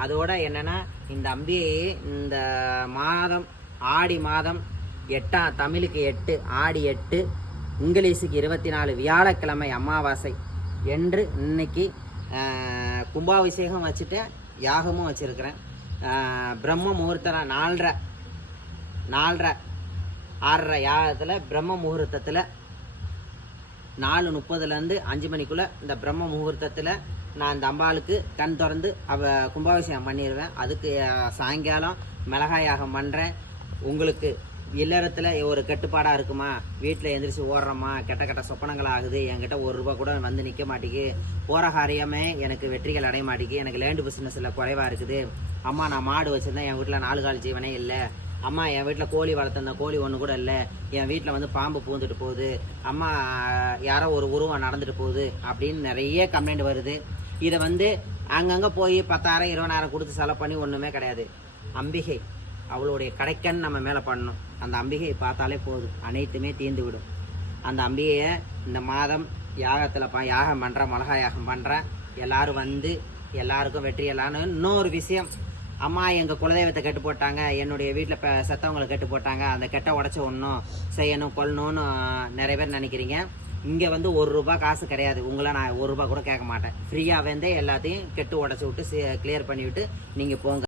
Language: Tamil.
அதோட என்னென்னா இந்த அம்பியை இந்த மாதம் ஆடி மாதம் எட்டாம் தமிழுக்கு எட்டு ஆடி எட்டு இங்கிலீஷுக்கு இருபத்தி நாலு வியாழக்கிழமை அமாவாசை என்று இன்னைக்கு கும்பாபிஷேகம் வச்சுட்டு யாகமும் வச்சுருக்கிறேன். பிரம்ம முகூர்த்தம் நாலரை நாலரை ஆறரை யாகத்தில் பிரம்ம முகூர்த்தத்தில் நாலு முப்பதுலேருந்து அஞ்சு மணிக்குள்ளே இந்த பிரம்ம முகூர்த்தத்தில் நான் இந்த அம்பாளுக்கு கண் திறந்து அவ கும்பாபிஷேகம் பண்ணிடுவேன் அதுக்கு சாயங்காலம் மிளகாய் யாகம் பண்ணுறேன் உங்களுக்கு இல்லறத்தில் ஒரு கட்டுப்பாடாக இருக்குமா? வீட்டில் எந்திரிச்சு ஓடுறோமா? கெட்ட கெட்ட சொப்பனங்கள் ஆகுது. என்கிட்ட ஒரு ரூபா கூட வந்து நிற்க மாட்டேங்கு போகிற காரியமே எனக்கு வெற்றிகள் அடைய மாட்டேங்கு எனக்கு லேண்டு பிஸ்னஸில் குறைவாக இருக்குது. அம்மா நான் மாடு வச்சுருந்தேன். என் வீட்டில் நாலு கால் ஜீவனே இல்லை. அம்மா என் வீட்டில் கோழி வளர்த்துருந்த கோழி ஒன்று கூட இல்லை. என் வீட்டில் வந்து பாம்பு பூந்துட்டு போகுது. அம்மா யாரோ ஒரு உருவம் நடந்துட்டு போகுது அப்படின்னு நிறைய கம்ப்ளைண்ட் வருது. இதை வந்து அங்கங்கே போய் பத்தாயிரம் இருபதாயிரம் கொடுத்து செலவு பண்ணி ஒன்றுமே கிடையாது. அம்பிகை அவளுடைய கடைக்கண் நம்ம மேலே பண்ணணும். அந்த அம்பிகையை பார்த்தாலே போதும். அனைத்துமே தீர்ந்து விடும் அந்த அம்பிகையை இந்த மாதம் யாகத்தில் ப யாகம் பண்ணுறேன் மிளகா யாகம் பண்ணுறேன் எல்லாரும் வந்து எல்லாருக்கும் வெற்றி எல்லாம்னு இன்னொரு விஷயம் அம்மா எங்கள் குலதெய்வத்தை கெட்டு போட்டாங்க என்னுடைய வீட்டில் இப்போ செத்தவங்களை கெட்டு போட்டாங்க அந்த கெட்ட உடச்ச ஒன்றும் செய்யணும் கொல்லணும்னு நிறைய பேர் நினைக்கிறீங்க. இங்கே வந்து ஒரு ரூபா காசு கிடையாது. உங்களை நான் ஒரு ரூபா கூட கேட்க மாட்டேன். ஃப்ரீயாக வந்து எல்லாத்தையும் கெட்டு உடச்சி விட்டு கிளியர் பண்ணிவிட்டு நீங்கள் போங்க.